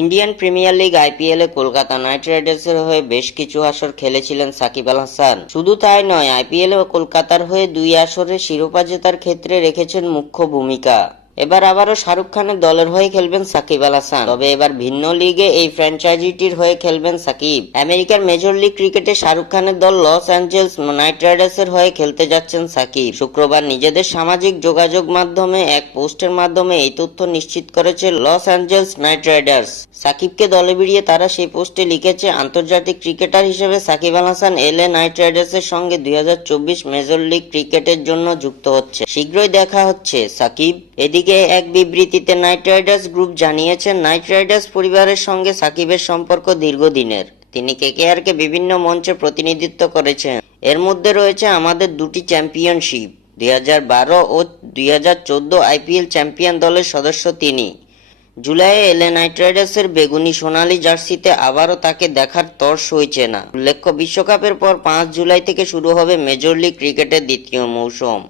Indian premier league IPL এ Kolkata night রাইডার্সের হয়ে বেশ কিছু আসর খেলেছিলেন সাকিব আল হাসান। শুধু তাই নয়, আইপিএল এ কলকাতার হয়ে 2 আসরে শিরোপা জেতার ক্ষেত্রে রেখেছেন মুখ্য ভূমিকা। এবার আবারও শাহরুখ খানের দলের হয়ে খেলবেন সাকিব আল হাসান, তবে এবার ভিন্ন লিগে এই ফ্র্যাঞ্চাইজিটির হয়ে খেলবেন সাকিব। আমেরিকার মেজর লিগ ক্রিকেটে শাহরুখ খানের দল লস অ্যাঞ্জেলস নাইট রাইডার্সের হয়ে খেলতে যাচ্ছেন সাকিব। শুক্রবার নিজেদের সামাজিক যোগাযোগ মাধ্যমে এক পোস্টের মাধ্যমে এই তথ্য নিশ্চিত করেছে লস অ্যাঞ্জেলস নাইট রাইডার্স। সাকিবকে দলে ভিড়িয়ে তারা সেই পোস্টে লিখেছে, আন্তর্জাতিক ক্রিকেটার হিসেবে সাকিব আল হাসান এলএ নাইট রাইডার্সের সঙ্গে 2024 মেজর লিগ ক্রিকেটের জন্য যুক্ত হচ্ছে, শীঘ্রই দেখা হচ্ছে সাকিব। এদিকে এক বিবৃতিতে নাইট রাইডার্স গ্রুপ জানিয়েছেন, নাইট রাইডার্স পরিবারের সঙ্গে সাকিবের সম্পর্ক দীর্ঘদিনের। তিনি কেকেআরকে বিভিন্ন মঞ্চে প্রতিনিধিত্ব করেছেন। এর মধ্যে রয়েছে আমাদের দুটি চ্যাম্পিয়নশিপ। 2012 ও 2014 আইপিএল চ্যাম্পিয়ন দলের সদস্য তিনি। জুলাইয়ে এলএ নাইট রাইডার্সের বেগুনি সোনালী জার্সিতে আবারও তাকে দেখার তর সইছে না। উল্লেখ্য, বিশ্বকাপের পর 5 জুলাই থেকে শুরু হবে মেজর লিগ ক্রিকেটের দ্বিতীয় মৌসুম।